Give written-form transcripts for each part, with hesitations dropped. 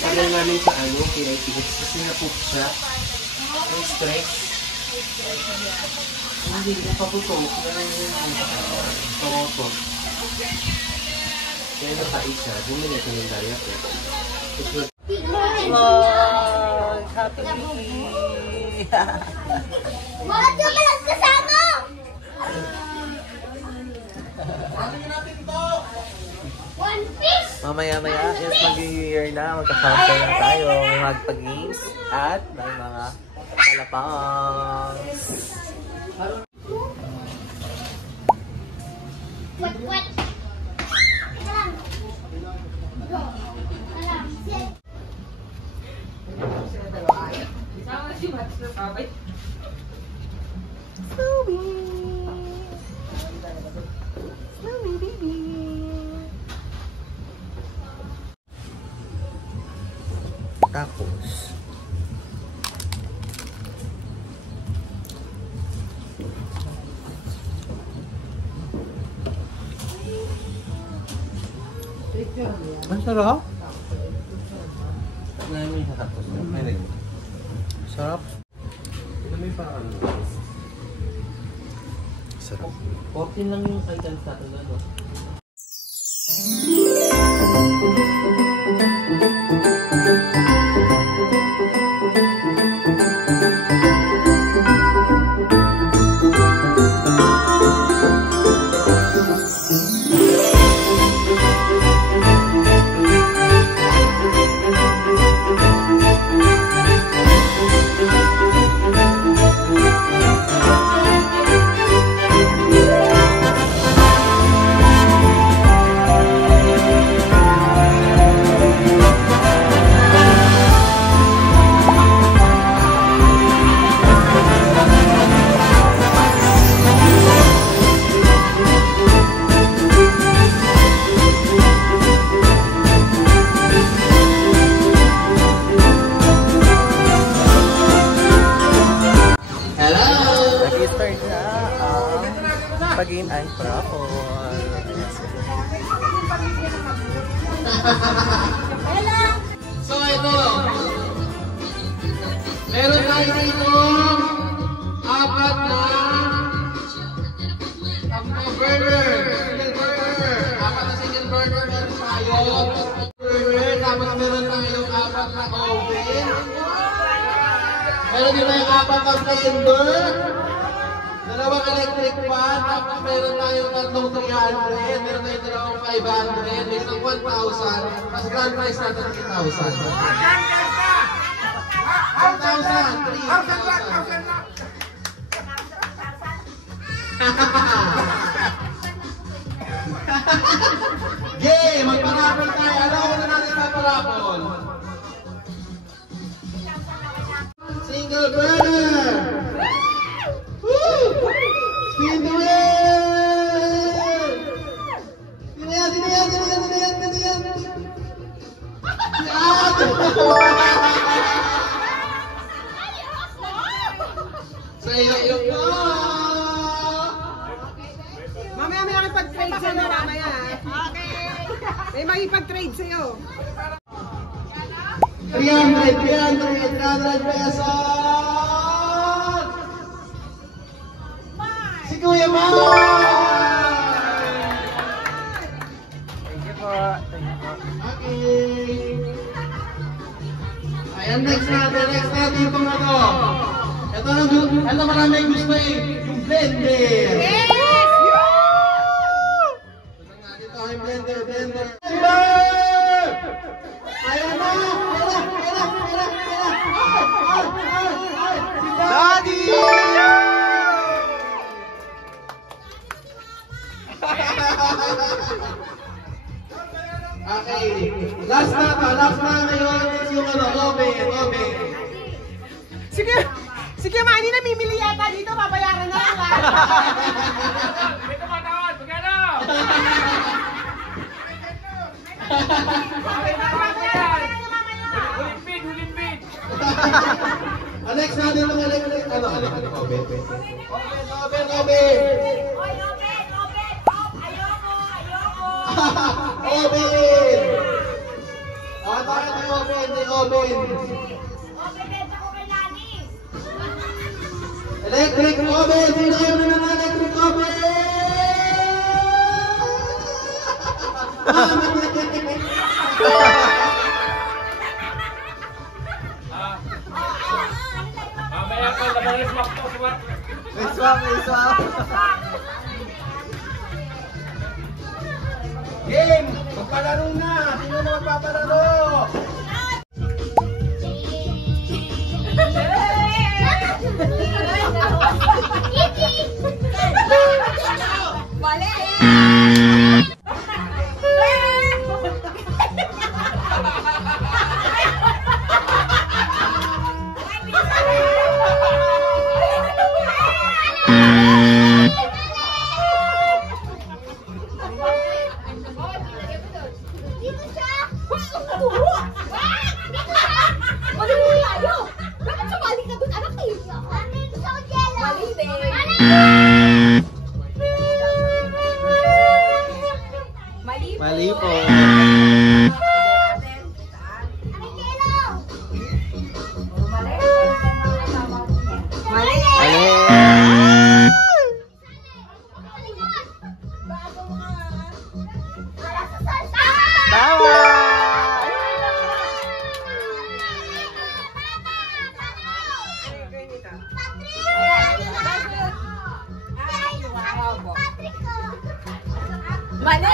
tagal namin sa ano, pinaitigit kasi na-poop siya. Yung stress. Hindi na paputok. Pamotot. Kaya natain siya. Bumili ito ng diaper. Wow! Happy! Bakit yung kalas kasama? One piece! Mamaya-maya, yes, mag-year na, magka-counter na tayo, may magpag-games at may mga palapangs. What? Snowy baby. Tapos ang sarap. Namin tatapos na. Sarap. Ito may parang ano. Sarap. 14 lang yung items natin na no? Pag-game ang prapol. So ito, meron tayo dito apat na burger. Apat na single burger meron tayo. Burger, tapos meron tayo apat na oven. Meron din tayo apat na blender. Dalawang electric fan, tapos meron tayong tatlong 300, meron tayong dalawang 500, may isang 1,000, mas grand prize natin 3,000. 3,000. Yay! Magparapol tayo! Ano na natin magparapol? Single burger! Spin the wheel! Sino yan? Sa iyo po! Mamaya may makipag-trade sa'yo mamaya. Okay. May makipag-trade sa'yo. 300 pesos! Si Kuya Mar! Thank you po. Okay. Ayan, next natin itong ano. Ito maraming gusto yung blender. Yes! Dito ay blender. Ayan na! Daddy! Okay, last na ngayon yung ano, Obe. Sige, Manny, namimili yata dito, babayaran na lang. Ito matawad, magkano? Hulimpid. Alex, natin lang electric. Ano, Obe. Obe. Oy, open! Ayoko! Obe! Tayo. oven, may oven. bebenta ko kay Lani. Electric oven, sino kayo na ng electric oven? Mamaya ka, laban ng smack to, smack. May swak, may swak. Game! Magpalaro na! Sino na magpapalaro? Dito siya! Dito siya! Bakit sumali ka dun, anak eh? Dito sa Ojelo! Mali po. Tama! Mali!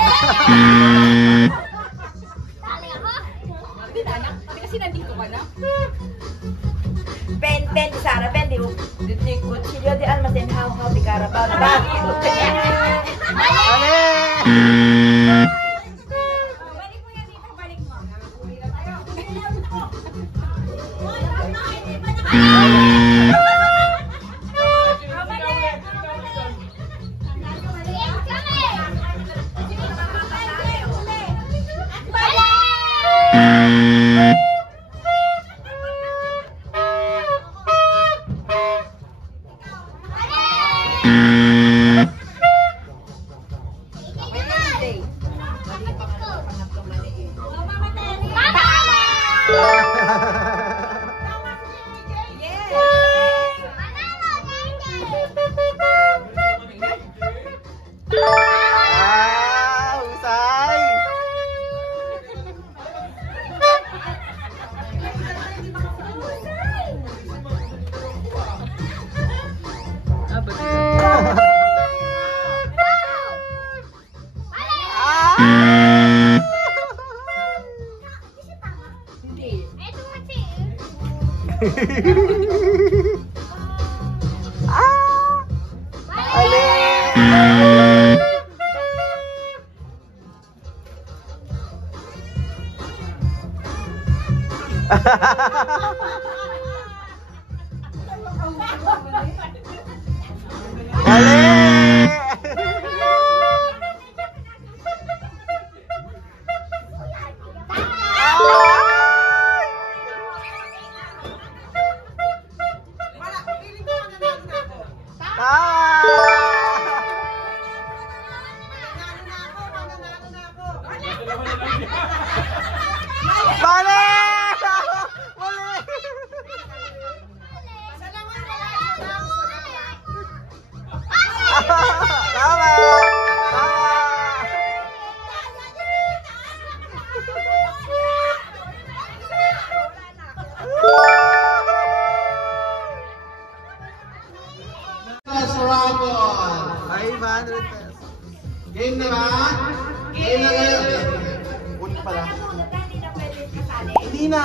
Dali ako. Hindi na, anak. Kasi nandito ka na. Pen, Sara, pen, di kutsilyo di almasen how di karabal. Mali! Balik mo yan dito, balik mo. Ah, husay! Ah! Game na ba? Game na kayo. Ulit pala. Hindi na.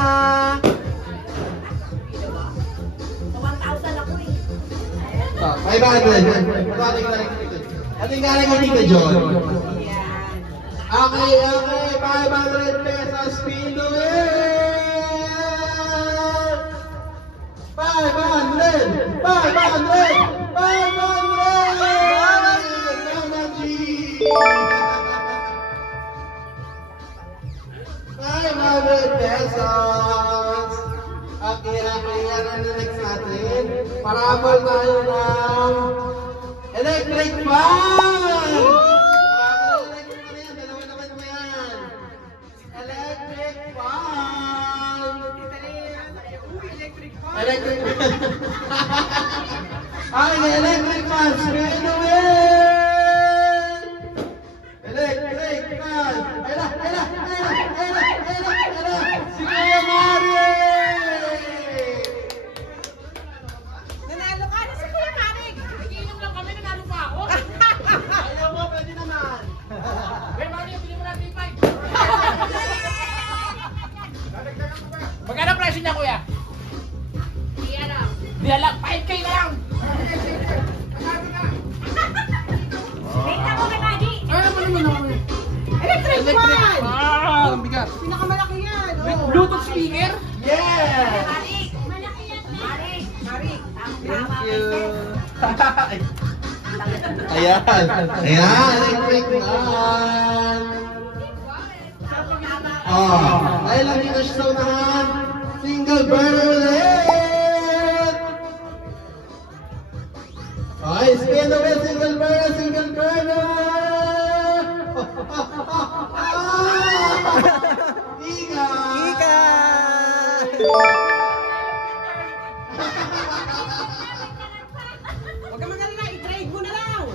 500. Ating galing ko dito, John. Okay, 500 pesos. Spin the wheel! 500! 500! 500 pesos! Okay, yan ang next natin. Parabol tayo ng electric fan! Parabol electric fan yan, dalawa naman mo yan. Electric fan! Ay, electric fan, spin the wheel! Electric fan! Ayla! Si Kuya Mari! Nanalo ka na si Kuya Marik. Nagiinom lang kami, nanalo pa ako. Ayaw mo, pwede naman. Kuya Mario, bili mo natin 5. Magkano presyo niya, kuya? Di alam, 5K na lang! Ano naman ako eh? Electric fan! Ah, ang bigat. Pinakamalaki yan. Oh. Bluetooth speaker? Yes! Marik. Thank you. Ayan, electric fan. Dahil lang dito siya sa unahan, single burner ulit. Okay, spin the wheel, single burner. Ika! Huwag ka magalala, i-trade mo na lang.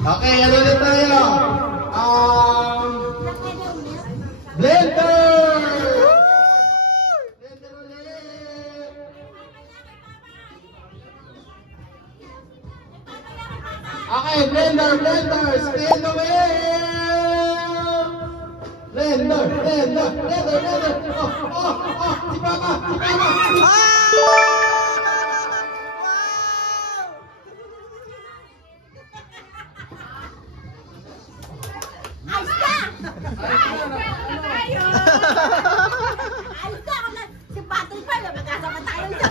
Okay, ano ulit tayo? Blender! Blender ulit! Okay, blender, spin the wheel! Blender! Oh, si Papa! Ayos ka! Si Patrick pa, magkasama tayo dyan.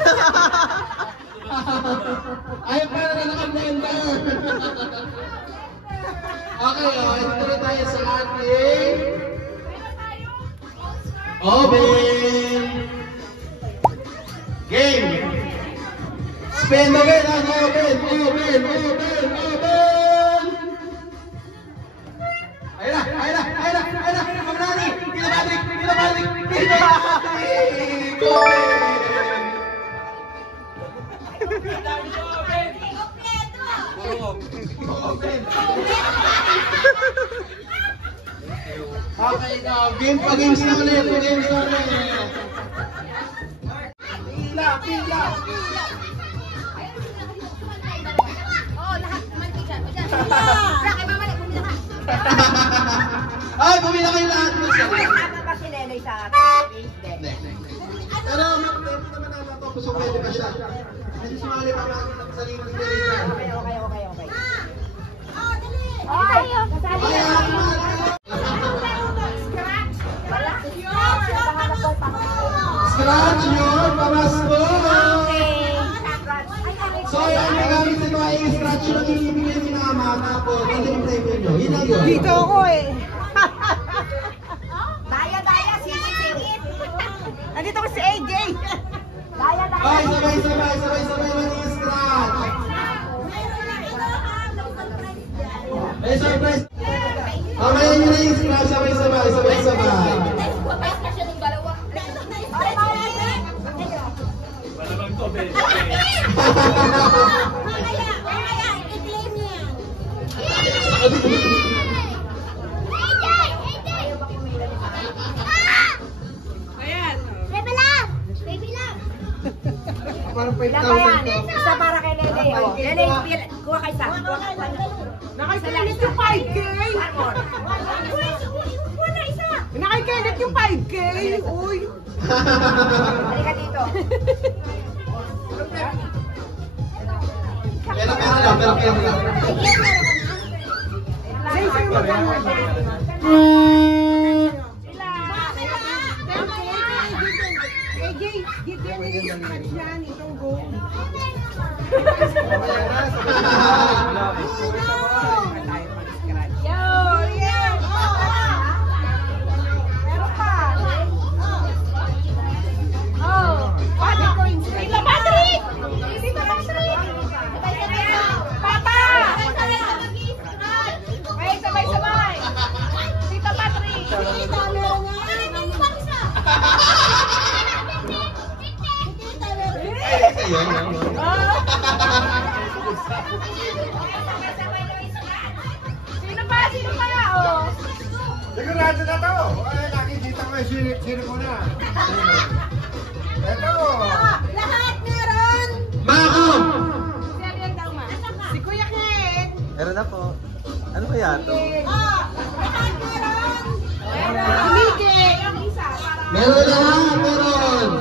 Ay, para na naka-blender! Okay, ito na tayo sa ating oven! Game! Spin the wheel ang oven! Ayun na! Pagdali! Kinabalik! Okay, games na ulit. Pila. Oo, lahat mantika. Sa akin, mamalik, bumila ka. Ay, bumila kayo lahat. Tama ba si Lelay sa akin? Hindi. Pero, hindi naman natapos so pwede pa siya. Hindi sumali pa lang sa limang dyan. Okay. Oo, dali. Ay, kasali Ay, Scratch yun, pamasko! So, yung nagamit nito ay scratch yung ibigay ni Mama. Tapos, ano yung premyo nyo? Yun lang yun. Dito ako eh. Daya, sigit. Nandito ko si AJ. Daya. Ay, sabay mag-i-scratch. May surprise. Mamaya nyo na yung scratch, sabay-sabay. Malamang to, be. Mamaya, i-claim niya. Ayan. Baby love. Parang Ilan pa yan? Isa para kay Lelay. Oh. Lelay, kuha kay Sam. Nakikailit yung 5K. Nakikailit yung 5K. Uy. Halika dito. Pero lang. Say, sa'yo magkano. AJ, give yan yung scratch yan. Itong go. Meron pa. Patrick! Papa! Sigurado na to. Ay, nakikita ko yung sirip ko na. Ito. Lahat meron! Mako! Si Kuya Ken. Meron na po. Ano kaya to? Lahat meron! Si Miki. Meron lahat, meron!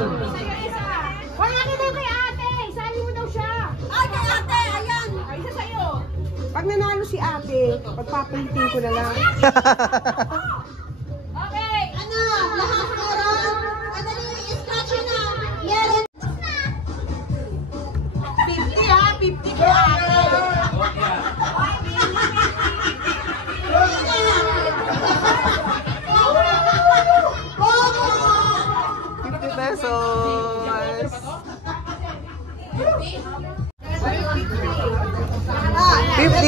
Hoy, akin na kay ate! Sali mo daw siya! Ay, kay ate! Ayan! Ay, isa sa'yo! Pag nanalo si ate, pagpapalitin ko na lang. Okay! Ano? Lahat meron? Madali yung scratch na! Yan! 50 ha, 50 kay ate. Pesos! 50!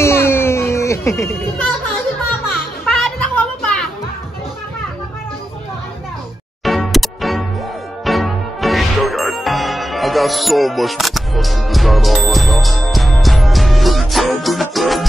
Si Papa! Si Papa! Paano nakuha mo pa? Papa! Ano daw? I got so much motherfucking design on right now. Bring it down, bring it down.